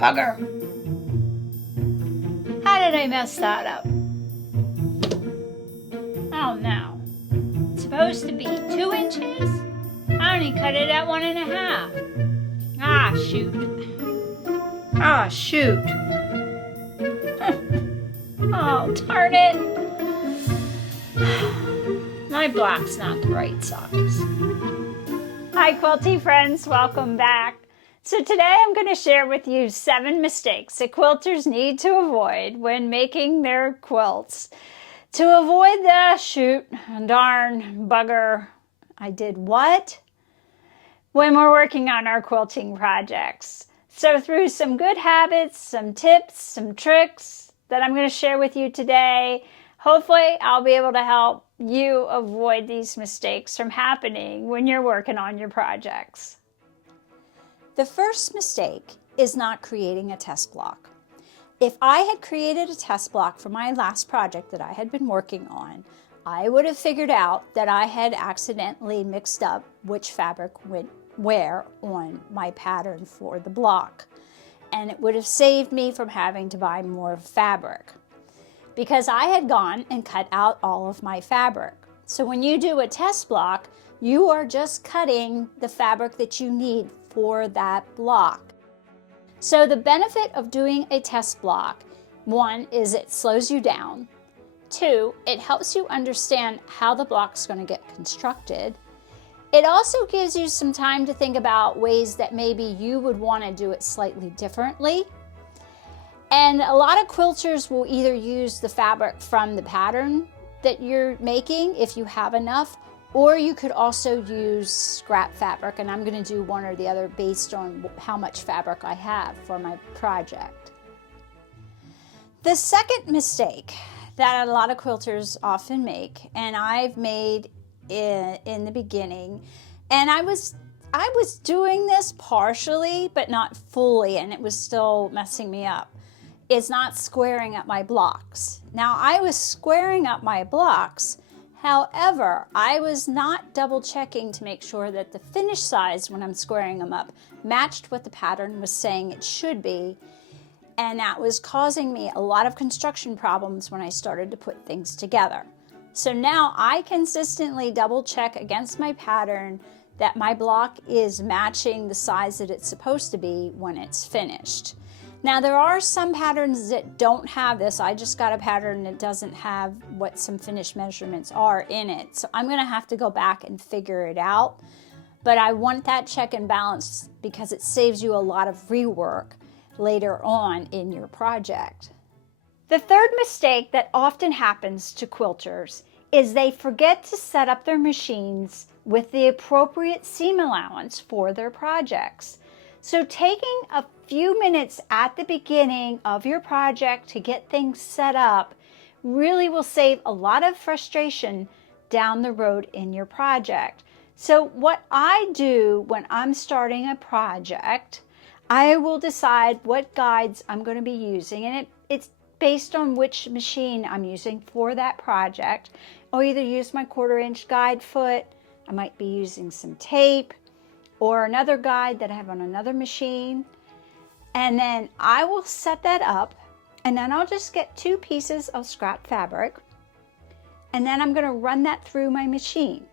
Bugger! How did I mess that up? Oh no. It's supposed to be 2 inches? I only cut it at 1.5. Ah, shoot. Ah, shoot. Oh, darn it. My block's not the right size. Hi, quilty friends. Welcome back. So today I'm going to share with you 7 mistakes that quilters need to avoid when making their quilts. To avoid the shoot, darn, bugger, I did what? When we're working on our quilting projects. So through some good habits, some tips, some tricks that I'm going to share with you today, hopefully I'll be able to help you avoid these mistakes from happening when you're working on your projects. The first mistake is not creating a test block. If I had created a test block for my last project that I had been working on, I would have figured out that I had accidentally mixed up which fabric went where on my pattern for the block. And it would have saved me from having to buy more fabric because I had gone and cut out all of my fabric. So when you do a test block, you are just cutting the fabric that you need for that block. So the benefit of doing a test block, 1, is it slows you down. 2, it helps you understand how the block's going to get constructed. It also gives you some time to think about ways that maybe you would want to do it slightly differently. And a lot of quilters will either use the fabric from the pattern that you're making if you have enough, or you could also use scrap fabric, and I'm going to do one or the other based on how much fabric I have for my project. The second mistake that a lot of quilters often make, and I've made in the beginning, and I was doing this partially but not fully, and it was still messing me up, is not squaring up my blocks. Now I was squaring up my blocks, however, I was not double checking to make sure that the finished size when I'm squaring them up matched what the pattern was saying it should be, and that was causing me a lot of construction problems when I started to put things together. So now I consistently double check against my pattern that my block is matching the size that it's supposed to be when it's finished. Now there are some patterns that don't have this. I just got a pattern that doesn't have what some finished measurements are in it. So I'm gonna have to go back and figure it out. But I want that check and balance because it saves you a lot of rework later on in your project. The third mistake that often happens to quilters is they forget to set up their machines with the appropriate seam allowance for their projects. So taking a few minutes at the beginning of your project to get things set up really will save a lot of frustration down the road in your project. So what I do when I'm starting a project, I will decide what guides I'm going to be using, and it's based on which machine I'm using for that project. I'll either use my 1/4 inch guide foot, I might be using some tape, or another guide that I have on another machine. And then I will set that up, and then I'll just get 2 pieces of scrap fabric, and then I'm going to run that through my machine.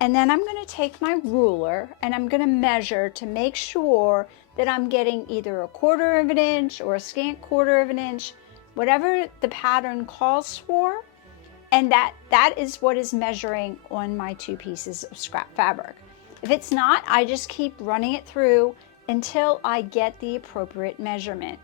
And then I'm going to take my ruler and I'm going to measure to make sure that I'm getting either a 1/4 inch or a scant 1/4 inch, whatever the pattern calls for, and that is what is measuring on my 2 pieces of scrap fabric. If it's not, I just keep running it through until I get the appropriate measurement,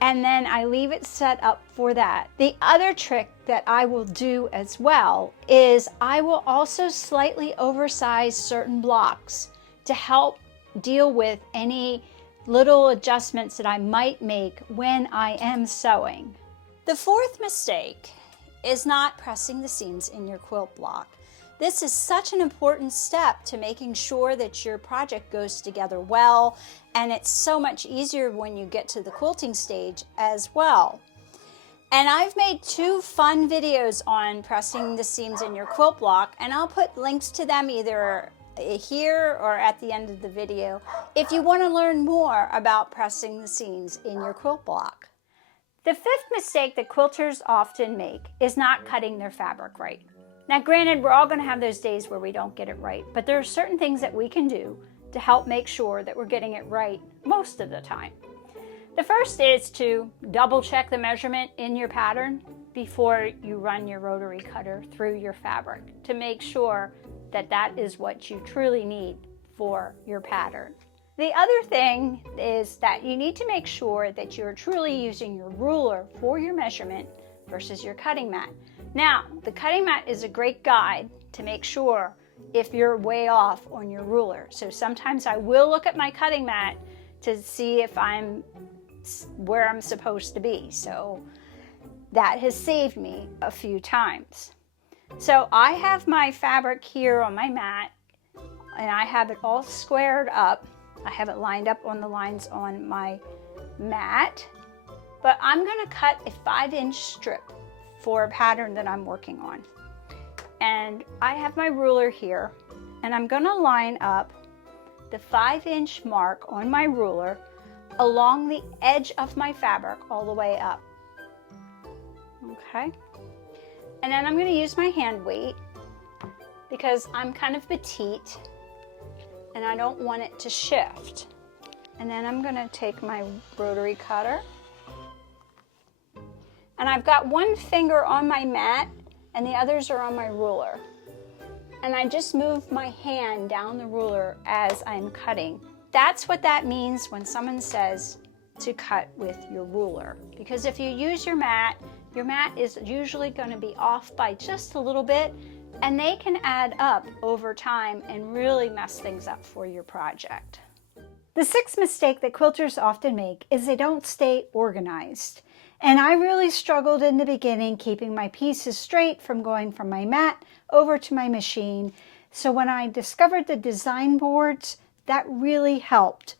and then I leave it set up for that. The other trick that I will do as well is I will also slightly oversize certain blocks to help deal with any little adjustments that I might make when I am sewing. The fourth mistake is not pressing the seams in your quilt block. This is such an important step to making sure that your project goes together well, and it's so much easier when you get to the quilting stage as well. And I've made 2 fun videos on pressing the seams in your quilt block, and I'll put links to them either here or at the end of the video if you want to learn more about pressing the seams in your quilt block. The fifth mistake that quilters often make is not cutting their fabric right. Now granted, we're all going to have those days where we don't get it right, but there are certain things that we can do to help make sure that we're getting it right most of the time. The first is to double check the measurement in your pattern before you run your rotary cutter through your fabric to make sure that that is what you truly need for your pattern. The other thing is that you need to make sure that you're truly using your ruler for your measurement versus your cutting mat. Now, the cutting mat is a great guide to make sure if you're way off on your ruler. So sometimes I will look at my cutting mat to see if I'm where I'm supposed to be. So that has saved me a few times. So I have my fabric here on my mat and I have it all squared up. I have it lined up on the lines on my mat, but I'm going to cut a 5-inch strip for a pattern that I'm working on. And I have my ruler here and I'm going to line up the 5-inch mark on my ruler along the edge of my fabric all the way up. Okay. And then I'm going to use my hand weight because I'm kind of petite and I don't want it to shift. And then I'm going to take my rotary cutter and I've got one finger on my mat and the others are on my ruler. And I just move my hand down the ruler as I'm cutting. That's what that means when someone says to cut with your ruler. Because if you use your mat is usually going to be off by just a little bit, and they can add up over time and really mess things up for your project. The sixth mistake that quilters often make is they don't stay organized. And I really struggled in the beginning keeping my pieces straight from going from my mat over to my machine. So when I discovered the design boards, that really helped.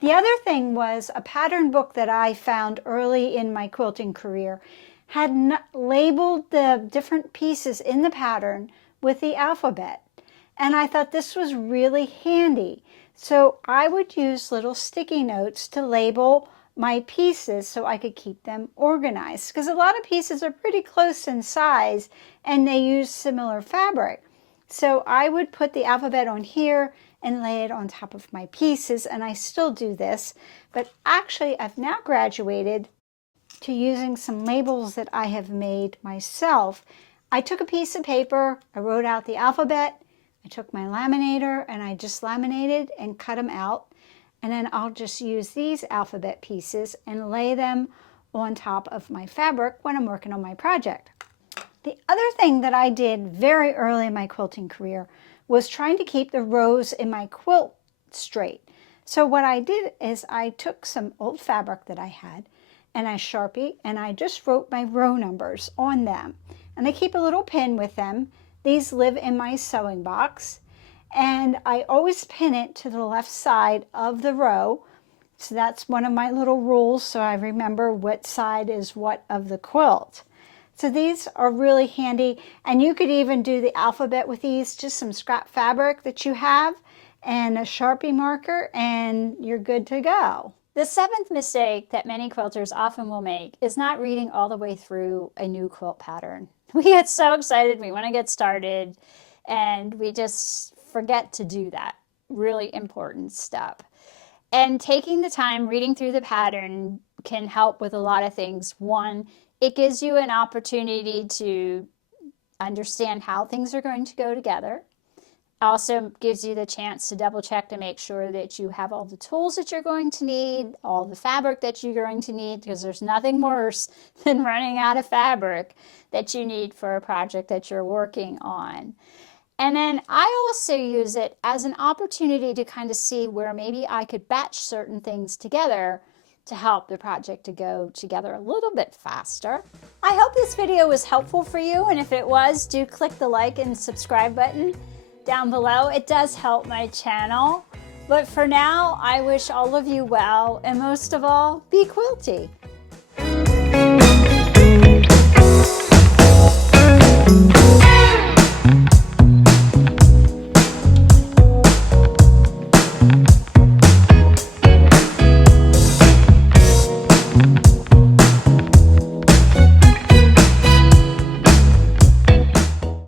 The other thing was a pattern book that I found early in my quilting career had labeled the different pieces in the pattern with the alphabet. And I thought this was really handy. So I would use little sticky notes to label my pieces so I could keep them organized. Because a lot of pieces are pretty close in size and they use similar fabric. So I would put the alphabet on here and lay it on top of my pieces, and I still do this, but actually I've now graduated to using some labels that I have made myself. I took a piece of paper, I wrote out the alphabet, I took my laminator and I just laminated and cut them out, and then I'll just use these alphabet pieces and lay them on top of my fabric when I'm working on my project. The other thing that I did very early in my quilting career was trying to keep the rows in my quilt straight. So what I did is I took some old fabric that I had and I Sharpie and I just wrote my row numbers on them. And I keep a little pin with them. These live in my sewing box. And I always pin it to the left side of the row. So that's one of my little rules so I remember what side is what of the quilt. So these are really handy, and you could even do the alphabet with these, just some scrap fabric that you have and a Sharpie marker, and you're good to go. The seventh mistake that many quilters often will make is not reading all the way through a new quilt pattern. We get so excited, we want to get started, and we just forget to do that really important step. And taking the time reading through the pattern can help with a lot of things. One, it gives you an opportunity to understand how things are going to go together. Also gives you the chance to double check to make sure that you have all the tools that you're going to need, all the fabric that you're going to need, because there's nothing worse than running out of fabric that you need for a project that you're working on. And then I also use it as an opportunity to kind of see where maybe I could batch certain things together to help the project to go together a little bit faster. I hope this video was helpful for you, and if it was, do click the like and subscribe button down below. It does help my channel. But for now, I wish all of you well, and most of all, be quilty.